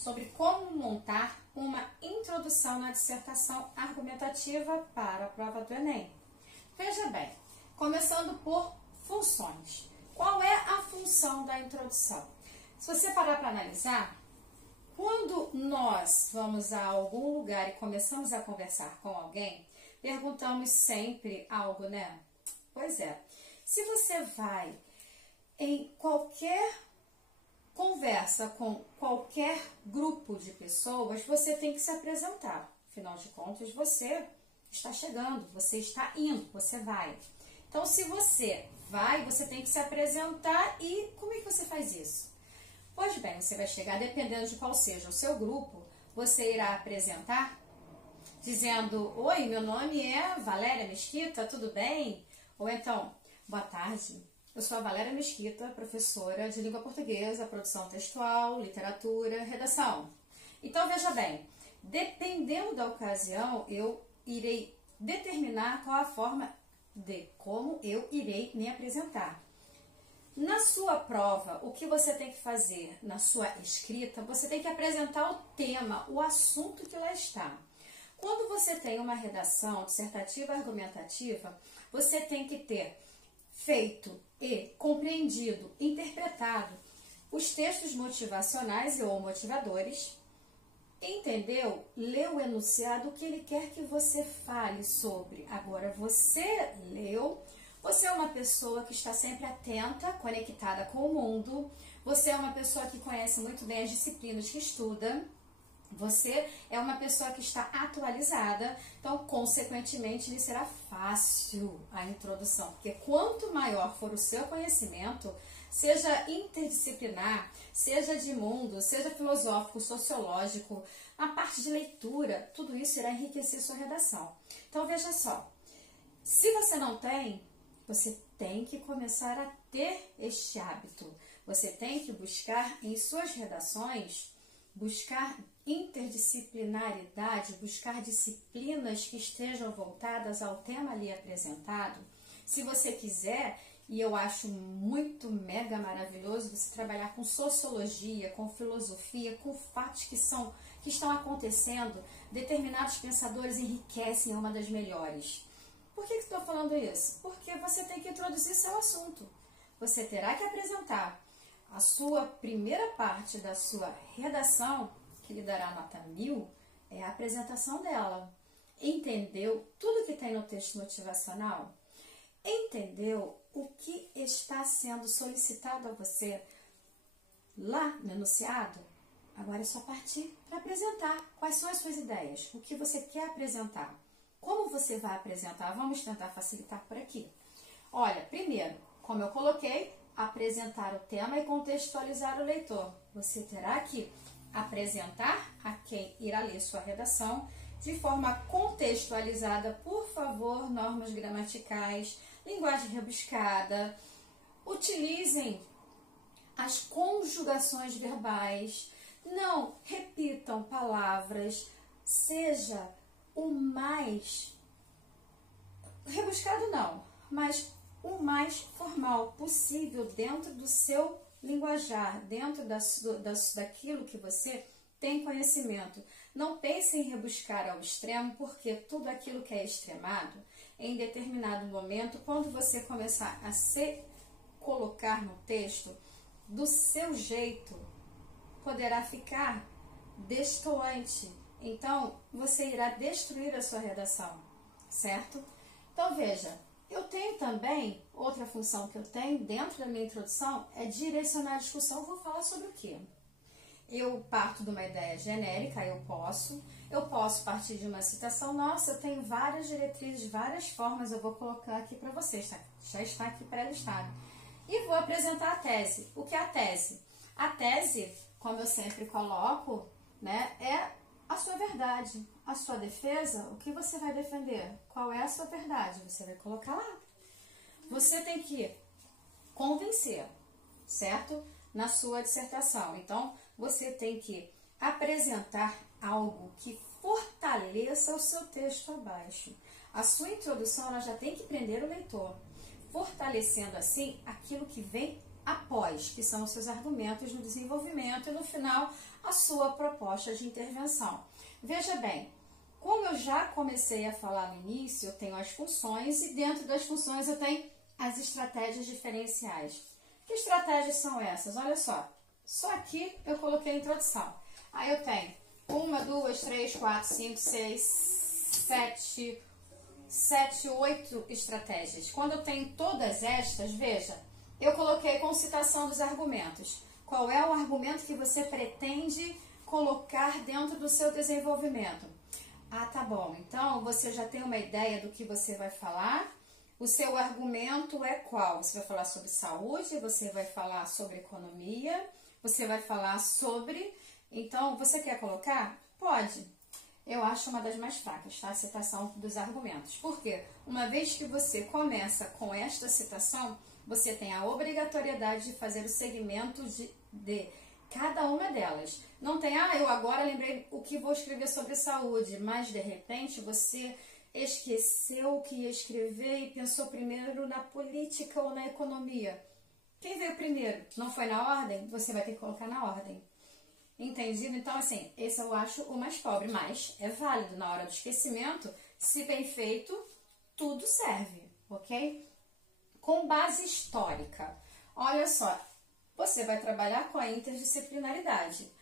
sobre como montar uma introdução na dissertação argumentativa para a prova do Enem. Veja bem, começando por funções. Qual é a função da introdução? Se você parar para analisar, quando nós vamos a algum lugar e começamos a conversar com alguém, perguntamos sempre algo, né? Pois é, se você vai em qualquer conversa com qualquer grupo de pessoas, você tem que se apresentar. Afinal de contas, você está chegando, você está indo, você vai. Então, se você vai, você tem que se apresentar. E como é que você faz isso? Pois bem, você vai chegar, dependendo de qual seja o seu grupo, você irá apresentar dizendo: oi, meu nome é Valéria Mesquita, tudo bem? Ou então, boa tarde, eu sou a Valéria Mesquita, professora de língua portuguesa, produção textual, literatura, redação. Então, veja bem, dependendo da ocasião, eu irei determinar qual a forma de como eu irei me apresentar. Na sua prova, o que você tem que fazer na sua escrita, você tem que apresentar o tema, o assunto que lá está. Quando você tem uma redação dissertativa argumentativa, você tem que ter feito e compreendido, interpretado os textos motivacionais ou motivadores, entendeu? Leu o enunciado, o que ele quer que você fale sobre. Agora, você leu, você é uma pessoa que está sempre atenta, conectada com o mundo, você é uma pessoa que conhece muito bem as disciplinas que estuda, você é uma pessoa que está atualizada, então, consequentemente, lhe será fácil a introdução, porque quanto maior for o seu conhecimento, seja interdisciplinar, seja de mundo, seja filosófico, sociológico, a parte de leitura, tudo isso irá enriquecer sua redação. Então, veja só, se você não tem, você tem que começar a ter este hábito. Você tem que buscar em suas redações, buscar interdisciplinaridade, buscar disciplinas que estejam voltadas ao tema ali apresentado. Se você quiser, e eu acho muito mega maravilhoso você trabalhar com sociologia, com filosofia, com fatos que estão acontecendo, determinados pensadores enriquecem, é uma das melhores. Por que estou falando isso? Porque você tem que introduzir seu assunto. Você terá que apresentar a sua primeira parte da sua redação, que lhe dará nota 1000, é a apresentação dela. Entendeu tudo que tem no texto motivacional? Entendeu o que está sendo solicitado a você lá no enunciado? Agora é só partir para apresentar. Quais são as suas ideias? O que você quer apresentar? Como você vai apresentar? Vamos tentar facilitar por aqui. Olha, primeiro, como eu coloquei, apresentar o tema e contextualizar o leitor. Você terá que apresentar a quem irá ler sua redação de forma contextualizada, por favor, normas gramaticais, linguagem rebuscada, utilizem as conjugações verbais, não repitam palavras, seja o mais rebuscado não, mas o mais formal possível dentro do seu linguajar, dentro daquilo que você tem conhecimento. Não pense em rebuscar ao extremo, porque tudo aquilo que é extremado, em determinado momento, quando você começar a se colocar no texto, do seu jeito, poderá ficar destoante. Então, você irá destruir a sua redação, certo? Então, veja, eu tenho também, outra função que eu tenho dentro da minha introdução é direcionar a discussão. Vou falar sobre o quê? Eu parto de uma ideia genérica, eu posso partir de uma citação. Nossa, eu tenho várias diretrizes, várias formas, eu vou colocar aqui para vocês, tá? Já está aqui pré-listado. E vou apresentar a tese. O que é a tese? A tese, como eu sempre coloco, né, é a sua verdade. A sua defesa, o que você vai defender? Qual é a sua verdade? Você vai colocar lá. Você tem que convencer, certo? Na sua dissertação. Então, você tem que apresentar algo que fortaleça o seu texto abaixo. A sua introdução ela já tem que prender o leitor, fortalecendo assim aquilo que vem após, que são os seus argumentos no desenvolvimento e no final a sua proposta de intervenção. Veja bem, como eu já comecei a falar no início, eu tenho as funções e dentro das funções eu tenho as estratégias diferenciais. Que estratégias são essas? Olha só aqui eu coloquei a introdução. Aí eu tenho 1, 2, 3, 4, 5, 6, 7, 8 estratégias. Quando eu tenho todas estas, veja, eu coloquei com citação dos argumentos. Qual é o argumento que você pretende colocar dentro do seu desenvolvimento? Ah, tá bom. Então, você já tem uma ideia do que você vai falar? O seu argumento é qual? Você vai falar sobre saúde, você vai falar sobre economia, você vai falar sobre... Então, você quer colocar? Pode. Eu acho uma das mais fracas, tá? A citação dos argumentos. Por quê? Uma vez que você começa com esta citação, você tem a obrigatoriedade de fazer o segmento de cada uma delas. Não tem, eu agora lembrei o que vou escrever sobre saúde, mas de repente você esqueceu o que ia escrever e pensou primeiro na política ou na economia. Quem veio primeiro? Não foi na ordem? Você vai ter que colocar na ordem. Entendido? Então, assim, esse eu acho o mais pobre, mas é válido na hora do esquecimento, se bem feito, tudo serve, ok? Com base histórica. Olha só, você vai trabalhar com a interdisciplinaridade.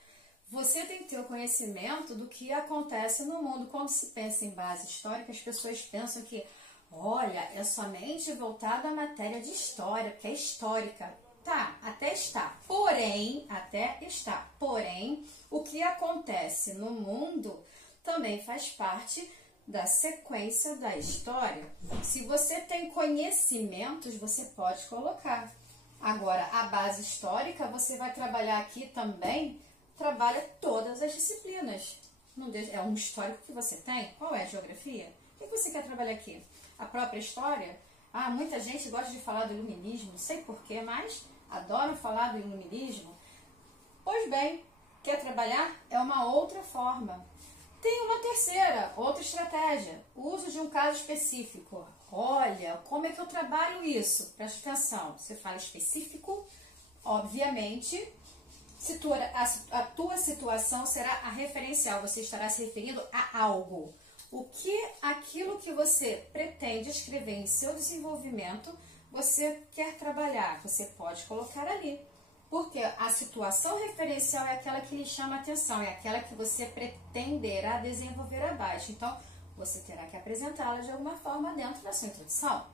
Você tem que ter o conhecimento do que acontece no mundo. Quando se pensa em base histórica, as pessoas pensam que, olha, é somente voltado à matéria de história, que é histórica. Tá, até está. Porém, o que acontece no mundo também faz parte da sequência da história. Se você tem conhecimentos, você pode colocar. Agora, a base histórica, você vai trabalhar aqui também, trabalha todas as disciplinas. Não deixa, é um histórico que você tem? Qual é a geografia? O que você quer trabalhar aqui? A própria história? Ah, muita gente gosta de falar do iluminismo, não sei porquê, mas adoram falar do iluminismo. Pois bem, quer trabalhar? É uma outra forma. Tem uma terceira, outra estratégia, o uso de um caso específico. Olha, como é que eu trabalho isso? Presta atenção, você fala específico, obviamente, a tua situação será a referencial, você estará se referindo a algo. Aquilo que você pretende escrever em seu desenvolvimento, você quer trabalhar, você pode colocar ali. Porque a situação referencial é aquela que lhe chama a atenção, é aquela que você pretenderá desenvolver abaixo. Então, você terá que apresentá-la de alguma forma dentro da sua introdução.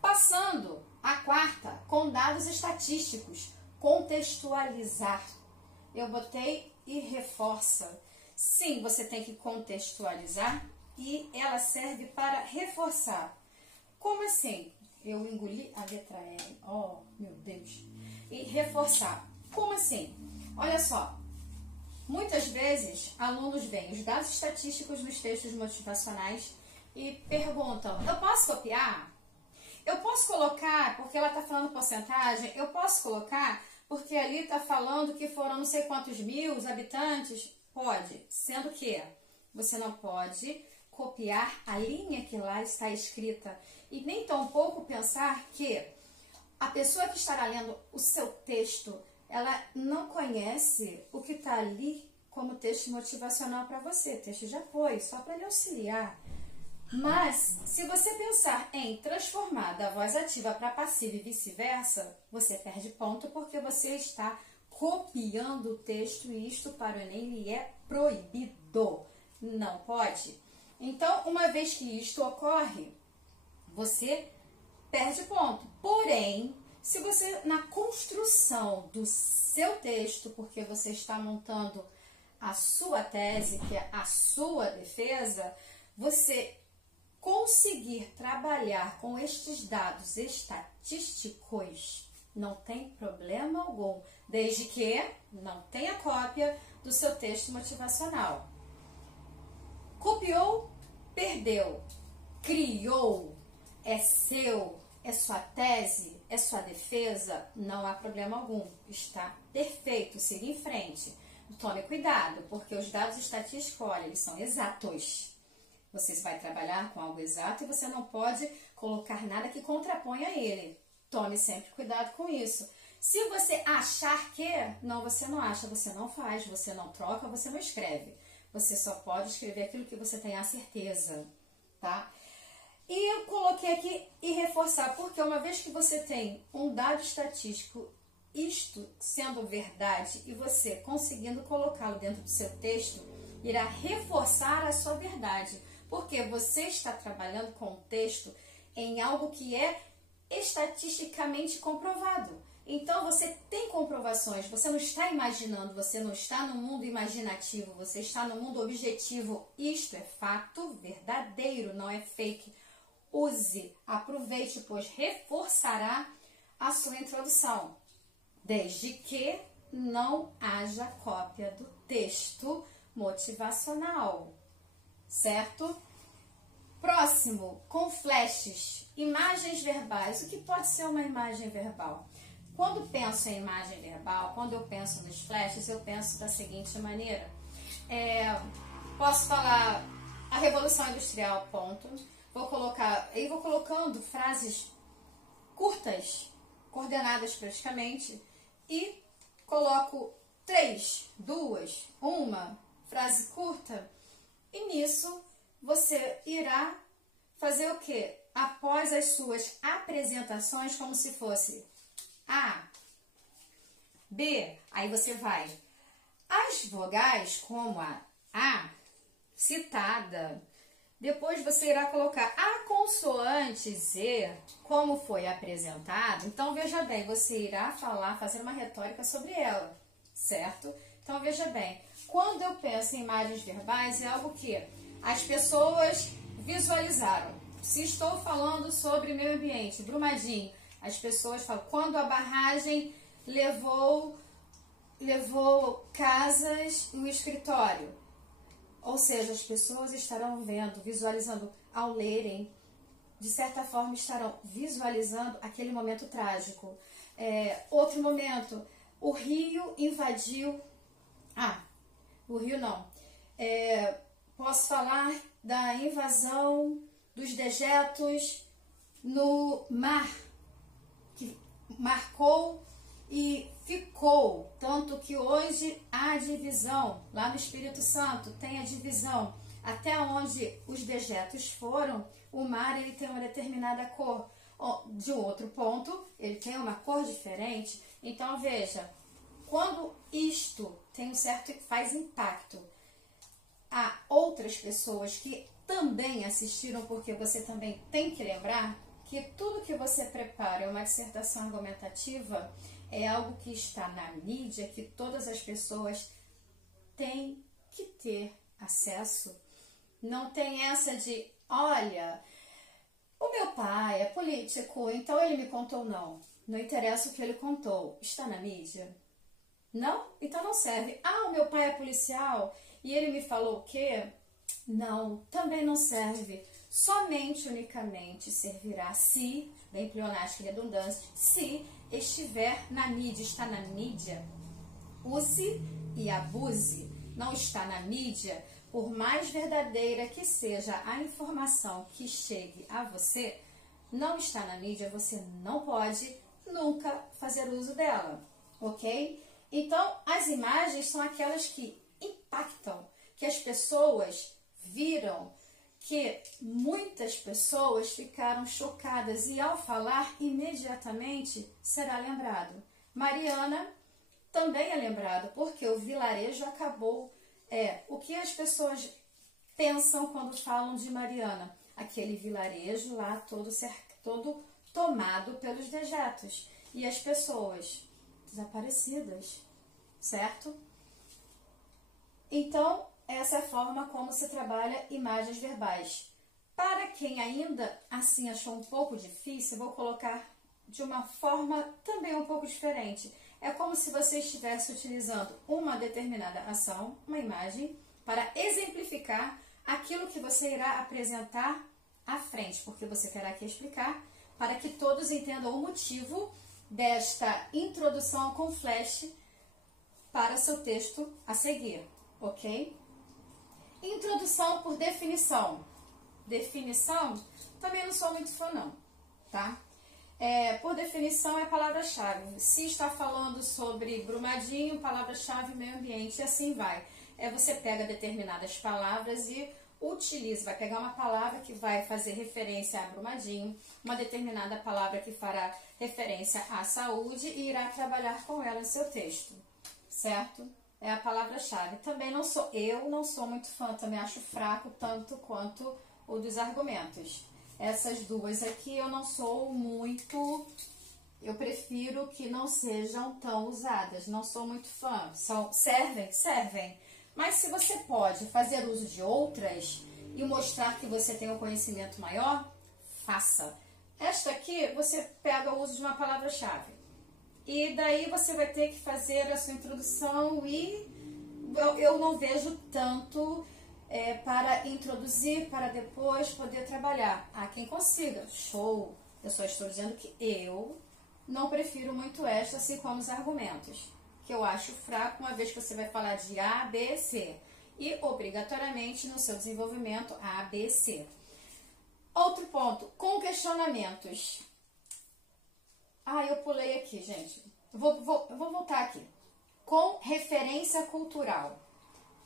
Passando a quarta, com dados estatísticos, contextualizar. Eu botei e reforça. Sim, você tem que contextualizar e ela serve para reforçar. Como assim? Eu engoli a letra R. Oh, meu Deus. E reforçar. Como assim? Olha só. Muitas vezes, alunos veem os dados estatísticos nos textos motivacionais e perguntam, eu posso copiar? Eu posso colocar, porque ela está falando porcentagem, eu posso colocar, porque ali está falando que foram não sei quantos mil habitantes? Pode, sendo que você não pode copiar a linha que lá está escrita e nem tampouco pensar que a pessoa que estará lendo o seu texto, ela não conhece o que está ali como texto motivacional para você, texto de apoio, só para lhe auxiliar. Mas, se você pensar em transformar da voz ativa para passiva e vice-versa, você perde ponto porque você está copiando o texto e isto para o Enem lhe é proibido. Não pode. Então, uma vez que isto ocorre, você perde ponto. Porém, se você, na construção do seu texto, porque você está montando a sua tese, que é a sua defesa, você conseguir trabalhar com estes dados estatísticos, não tem problema algum, desde que não tenha cópia do seu texto motivacional. Copiou, perdeu. Criou, é seu, é sua tese, é sua defesa, não há problema algum. Está perfeito, siga em frente. Tome cuidado, porque os dados estatísticos, olha, eles são exatos. Você vai trabalhar com algo exato e você não pode colocar nada que contraponha ele. Tome sempre cuidado com isso. Se você achar que, não, você não acha, você não faz, você não troca, você não escreve. Você só pode escrever aquilo que você tem a certeza, tá? E eu coloquei aqui e reforçar, porque uma vez que você tem um dado estatístico, isto sendo verdade, e você conseguindo colocá-lo dentro do seu texto, irá reforçar a sua verdade, porque você está trabalhando com o texto em algo que é estatisticamente comprovado. Então você tem comprovações, você não está imaginando, você não está no mundo imaginativo, você está no mundo objetivo. Isto é fato verdadeiro, não é fake. Use, aproveite, pois reforçará a sua introdução, desde que não haja cópia do texto motivacional, certo? Próximo, com flashes, imagens verbais. O que pode ser uma imagem verbal? Quando penso em imagem verbal, quando eu penso nos flashes, eu penso da seguinte maneira. Posso falar a Revolução Industrial, ponto. Vou colocando frases curtas, coordenadas praticamente, e coloco 3, 2, 1 frase curta, e nisso você irá fazer o quê? Após as suas apresentações, como se fosse A, B, aí você vai. As vogais, como a citada, depois você irá colocar a consoante Z, como foi apresentado. Então, veja bem, você irá fazer uma retórica sobre ela, certo? Então, veja bem, quando eu penso em imagens verbais, é algo que as pessoas visualizaram. Se estou falando sobre meio ambiente, Brumadinho, as pessoas falam, quando a barragem levou casas e um escritório. Ou seja, as pessoas estarão vendo, visualizando, ao lerem, de certa forma estarão visualizando aquele momento trágico. Outro momento, o rio invadiu... o rio não. Posso falar da invasão dos dejetos no mar, que marcou e ficou, tanto que hoje há divisão, lá no Espírito Santo tem a divisão, até onde os dejetos foram, o mar ele tem uma determinada cor, de outro ponto ele tem uma cor diferente. Então veja, quando isto tem faz impacto a outras pessoas que também assistiram, porque você também tem que lembrar que tudo que você prepara é uma dissertação argumentativa, é algo que está na mídia, que todas as pessoas têm que ter acesso. Não tem essa de, olha, o meu pai é político, então ele me contou. Não. Não interessa o que ele contou. Está na mídia? Não? Então não serve. O meu pai é policial e ele me falou o quê? Não, também não serve. Somente, unicamente servirá se, bem pleonástica e redundante, se estiver na mídia. Está na mídia, use e abuse. Não está na mídia, por mais verdadeira que seja a informação que chegue a você, não está na mídia, você não pode nunca fazer uso dela, ok? Então, as imagens são aquelas que impactam, que as pessoas viram, que muitas pessoas ficaram chocadas e ao falar imediatamente será lembrado. Mariana também é lembrado, porque o vilarejo acabou. O que as pessoas pensam quando falam de Mariana? Aquele vilarejo lá todo tomado pelos dejetos. E as pessoas desaparecidas, certo? Então, essa é a forma como se trabalha imagens verbais. Para quem ainda assim achou um pouco difícil, eu vou colocar de uma forma também um pouco diferente. É como se você estivesse utilizando uma determinada ação, uma imagem, para exemplificar aquilo que você irá apresentar à frente, porque você terá que explicar para que todos entendam o motivo desta introdução com flash para seu texto a seguir, ok? Introdução por definição. Definição, também não sou muito fã não, tá? por definição, é palavra-chave. Se está falando sobre Brumadinho, palavra-chave meio ambiente, e assim vai. Você pega determinadas palavras e utiliza, vai pegar uma palavra que vai fazer referência a Brumadinho, uma determinada palavra que fará referência à saúde e irá trabalhar com ela no seu texto, certo? É a palavra-chave. Também eu não sou muito fã, também acho fraco tanto quanto o dos argumentos. Essas duas aqui eu não sou muito, eu prefiro que não sejam tão usadas, não sou muito fã. Servem, mas se você pode fazer uso de outras e mostrar que você tem um conhecimento maior, faça. Esta aqui, você pega o uso de uma palavra-chave. E daí você vai ter que fazer a sua introdução e eu não vejo tanto para introduzir, para depois poder trabalhar. Há quem consiga, show! Eu só estou dizendo que eu não prefiro muito esta, assim como os argumentos, que eu acho fraco, uma vez que você vai falar de A, B, C. E, obrigatoriamente, no seu desenvolvimento, A, B, C. Outro ponto, com questionamentos. Eu pulei aqui, gente. Eu vou voltar aqui. Com referência cultural.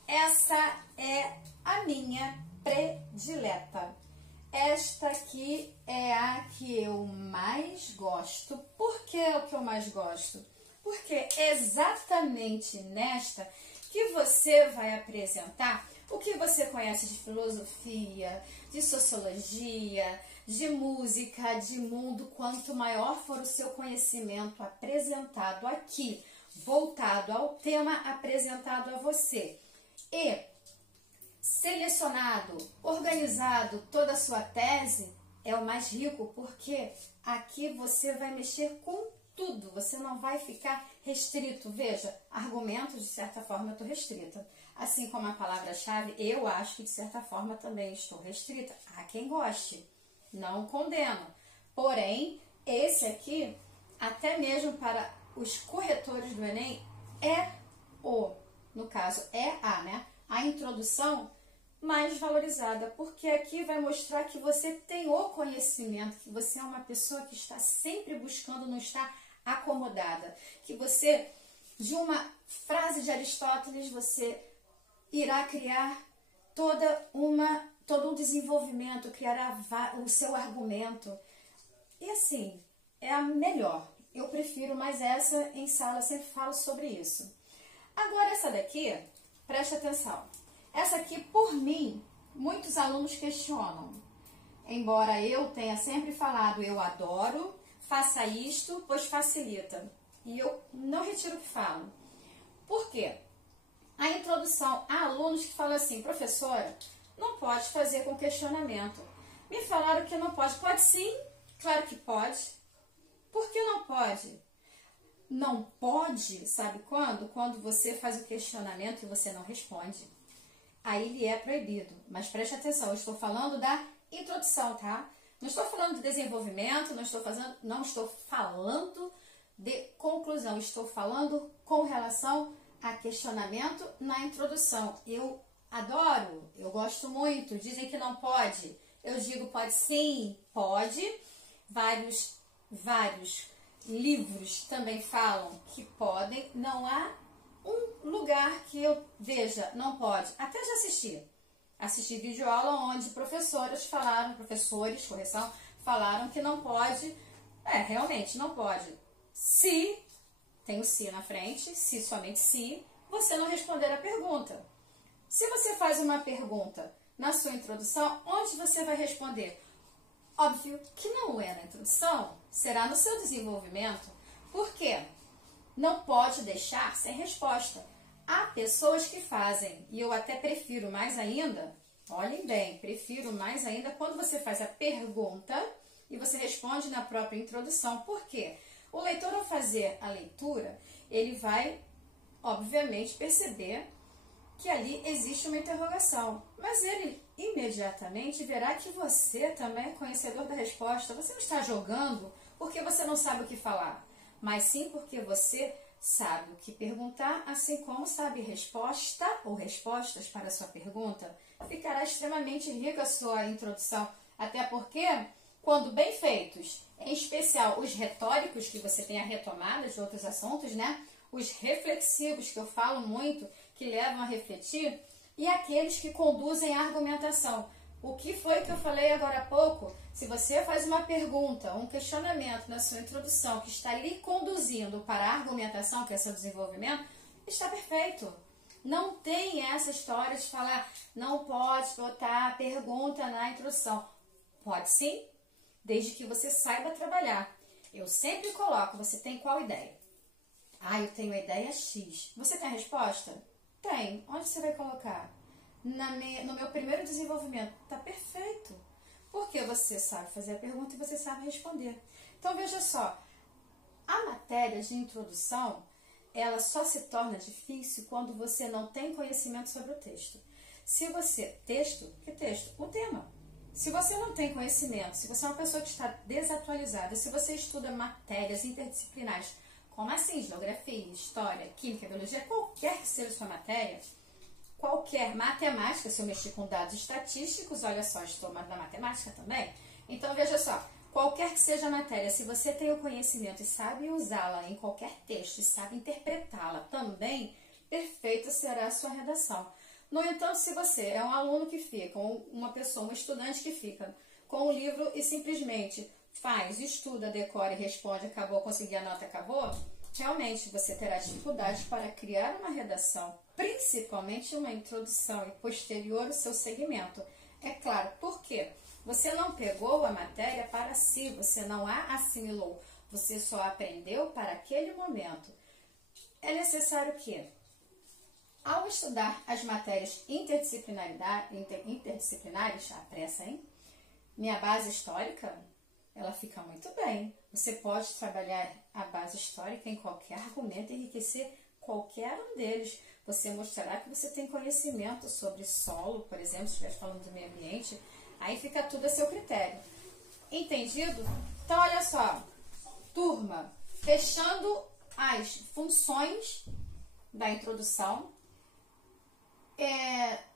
Essa é a minha predileta. Esta aqui é a que eu mais gosto. Por que é o que eu mais gosto? Porque é exatamente nesta que você vai apresentar o que você conhece de filosofia, de sociologia, de música, de mundo. Quanto maior for o seu conhecimento apresentado aqui, voltado ao tema apresentado a você, e selecionado, organizado toda a sua tese, é o mais rico, porque aqui você vai mexer com tudo, você não vai ficar restrito. Veja, argumentos, de certa forma, eu estou restrita. Assim como a palavra-chave, eu acho que, de certa forma, também estou restrita. Há quem goste, não condeno. Porém, esse aqui, até mesmo para os corretores do Enem, no caso, a introdução mais valorizada, porque aqui vai mostrar que você tem o conhecimento, que você é uma pessoa que está sempre buscando, não está acomodada, que você, de uma frase de Aristóteles, você irá criar todo um desenvolvimento, criará o seu argumento. E assim, é a melhor. Eu prefiro mais essa em sala, sempre falo sobre isso. Agora essa daqui, preste atenção. Essa aqui, por mim, muitos alunos questionam. Embora eu tenha sempre falado, eu adoro, faça isto, pois facilita. E eu não retiro o que falo. Por quê? A introdução, há alunos que falam assim, professora, não pode fazer com questionamento. Me falaram que não pode. Pode sim, claro que pode. Por que não pode? Não pode, sabe quando? Quando você faz o questionamento e você não responde. Aí ele é proibido. Mas preste atenção, eu estou falando da introdução, tá? Não estou falando de desenvolvimento, não estou falando de conclusão. Estou falando com relação a questionamento na introdução. Eu adoro, eu gosto muito. Dizem que não pode. Eu digo pode sim, pode. Vários livros também falam que podem. Não há um lugar que eu veja, não pode. Até já assisti videoaula onde professores falaram que não pode. Realmente não pode. Se, tem o se na frente, se, somente se, você não responder a pergunta. Se você faz uma pergunta na sua introdução, onde você vai responder? Óbvio que não é na introdução, será no seu desenvolvimento. Por quê? Não pode deixar sem resposta. Há pessoas que fazem, e eu até prefiro mais ainda, olhem bem, prefiro mais ainda quando você faz a pergunta e você responde na própria introdução. Por quê? O leitor, ao fazer a leitura, ele vai, obviamente, perceber que ali existe uma interrogação, mas ele imediatamente verá que você também é conhecedor da resposta. Você não está jogando porque você não sabe o que falar, mas sim porque você sabe o que perguntar, assim como sabe resposta ou respostas para a sua pergunta. Ficará extremamente rica a sua introdução, até porque quando bem feitos, em especial os retóricos, que você tem a retomada de outros assuntos, né? Os reflexivos, que eu falo muito, que levam a refletir, e aqueles que conduzem à argumentação. O que foi que eu falei agora há pouco? Se você faz uma pergunta, um questionamento na sua introdução que está lhe conduzindo para a argumentação, que é seu desenvolvimento, está perfeito. Não tem essa história de falar, não pode botar pergunta na introdução. Pode sim, desde que você saiba trabalhar. Eu sempre coloco, você tem qual ideia? Ah, eu tenho a ideia X. Você tem a resposta? Tem. Onde você vai colocar? No meu primeiro desenvolvimento. Tá perfeito. Porque você sabe fazer a pergunta e você sabe responder. Então, veja só. A matéria de introdução, ela só se torna difícil quando você não tem conhecimento sobre o texto. Se você... Texto? Que texto? O tema. Se você não tem conhecimento, se você é uma pessoa que está desatualizada, se você estuda matérias interdisciplinares, como assim, geografia, história, química, biologia, qualquer que seja a sua matéria, qualquer matemática, se eu mexer com dados estatísticos, olha só, estou na matemática também. Então, veja só, qualquer que seja a matéria, se você tem o conhecimento e sabe usá-la em qualquer texto e sabe interpretá-la também, perfeita será a sua redação. No entanto, se você é um aluno que fica, ou uma pessoa, um estudante que fica com o livro e simplesmente faz, estuda, decora e responde, acabou, consegui a nota, acabou, realmente você terá dificuldade para criar uma redação, principalmente uma introdução e posterior o seu segmento. É claro, por quê? Você não pegou a matéria para si, você não a assimilou, você só aprendeu para aquele momento. É necessário que, ao estudar as matérias interdisciplinares, apressa, hein? Minha base histórica, ela fica muito bem. Você pode trabalhar a base histórica em qualquer argumento e enriquecer qualquer um deles. Você mostrará que você tem conhecimento sobre solo, por exemplo, se estiver falando do meio ambiente, aí fica tudo a seu critério. Entendido? Então, olha só, turma, fechando as funções da introdução,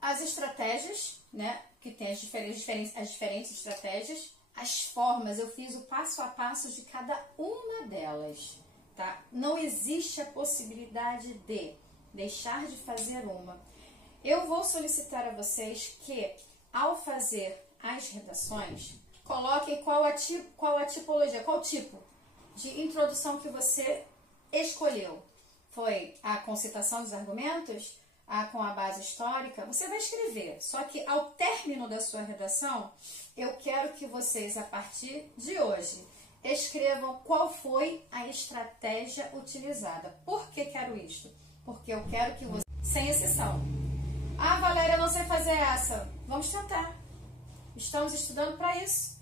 as estratégias, né, que tem as diferentes estratégias, as formas, eu fiz o passo a passo de cada uma delas, tá? Não existe a possibilidade de deixar de fazer uma. Eu vou solicitar a vocês que, ao fazer as redações, coloquem qual a tipologia, qual tipo de introdução que você escolheu. Foi a concitação dos argumentos? Com a base histórica? Você vai escrever, só que ao término da sua redação, eu quero que vocês, a partir de hoje, escrevam qual foi a estratégia utilizada. Por que quero isto? Porque eu quero que você, sem exceção. Ah, Valéria, eu não sei fazer essa. Vamos tentar. Estamos estudando para isso.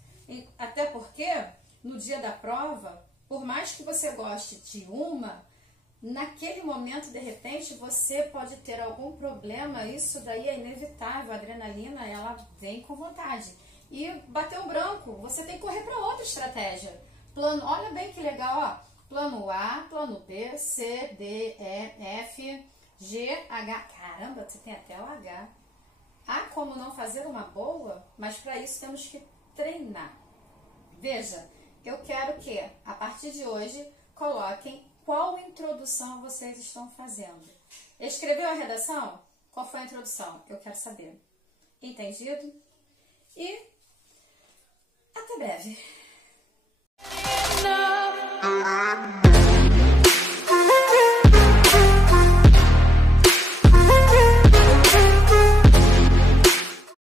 Até porque, no dia da prova, por mais que você goste de uma, naquele momento, de repente, você pode ter algum problema, isso daí é inevitável, a adrenalina, ela vem com vontade. E bateu um branco, você tem que correr para outra estratégia. Plano, olha bem que legal, ó. Plano A, plano B, C, D, E, F, G, H. Caramba, você tem até o H. Há como não fazer uma boa, mas para isso temos que treinar. Veja, eu quero que, a partir de hoje, coloquem qual introdução vocês estão fazendo. Escreveu a redação? Qual foi a introdução? Eu quero saber. Entendido? E até breve.